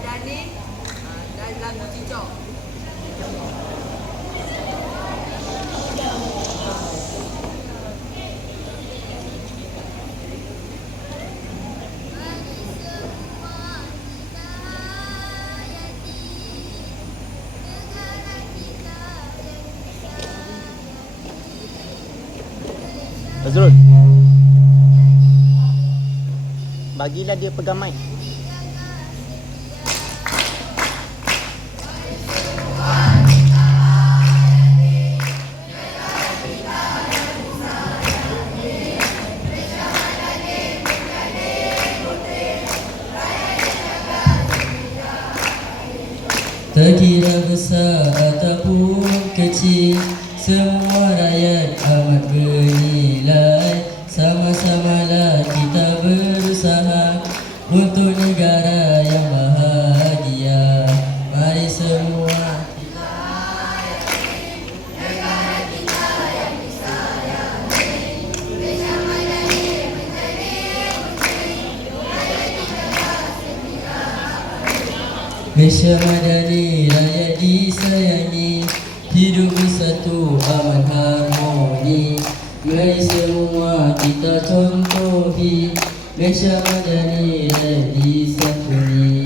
Madani dan lagu Cicok. Fazrul, bagilah dia pegang mic. Tak kira besar ataupun kecil, semua rakyat amat bernilai. Sama-samalah kita berusaha untuk negara yang bahagia. Mari semua kita hayati negara kita yang disayangi. Malaysia Madani menjadi Malaysia Madani rakyat disayangi, hidup bersatu aman harmoni. Mari semua kita contohi, Malaysia Madani rakyat disantuni.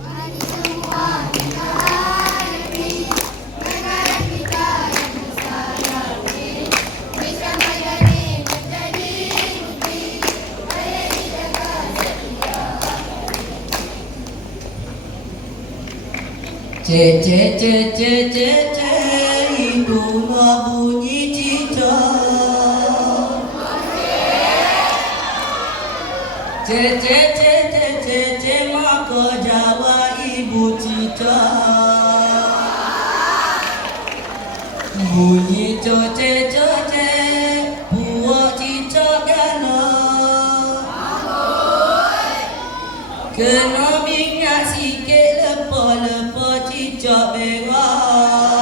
Mari semua kita hayati negara kita yang disayangi. Malaysia Madani menjadi bukti, mari dijaga setia. Cek cek cek cek cek cek, itulah bunyi cicak. Cek cek cek cek cek cek, maka jawab ibu cicak. Bunyi cocek cocek, buat cicak galak. Kena minyak sikit, lepas-lepas cicak berak.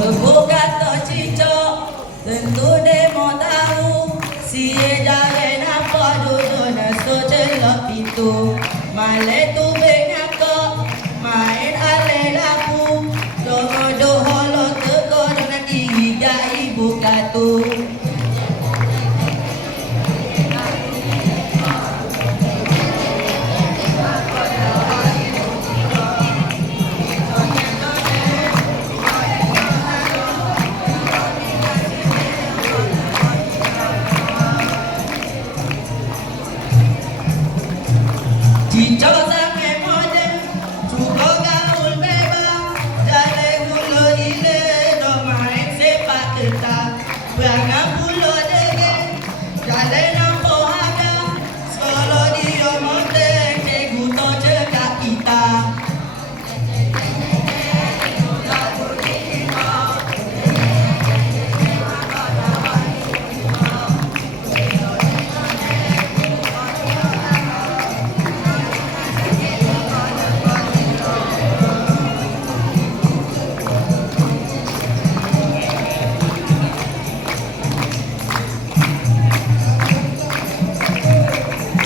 Kebuk kata cicak, tentu demo tahu. Si jalan apa duduk naso celak pintu. Malai tu bengakak, main alai lapu. Dodok holok teko dengan tiga ibu katu. Cicak sangat moden, cuba gaul bebas. Jalan mula ile, dah main sepak tertak. Perangai pula degen, jalan nampak harga. Sekolah dia moden, cikgu tak cekak kita.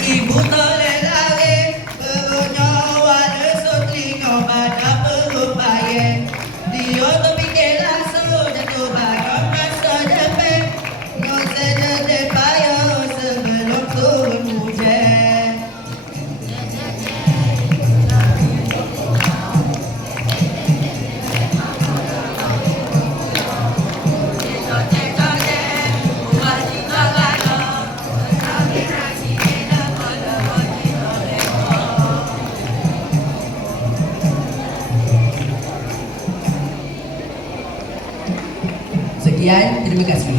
Ibu toleh lari, perutnya wala sotlingo pada perut bayi. Dia terfikir langsung jatuh barang masa depan. Nyo sedia payah sebelum turun hujan. Sekian, terima kasih.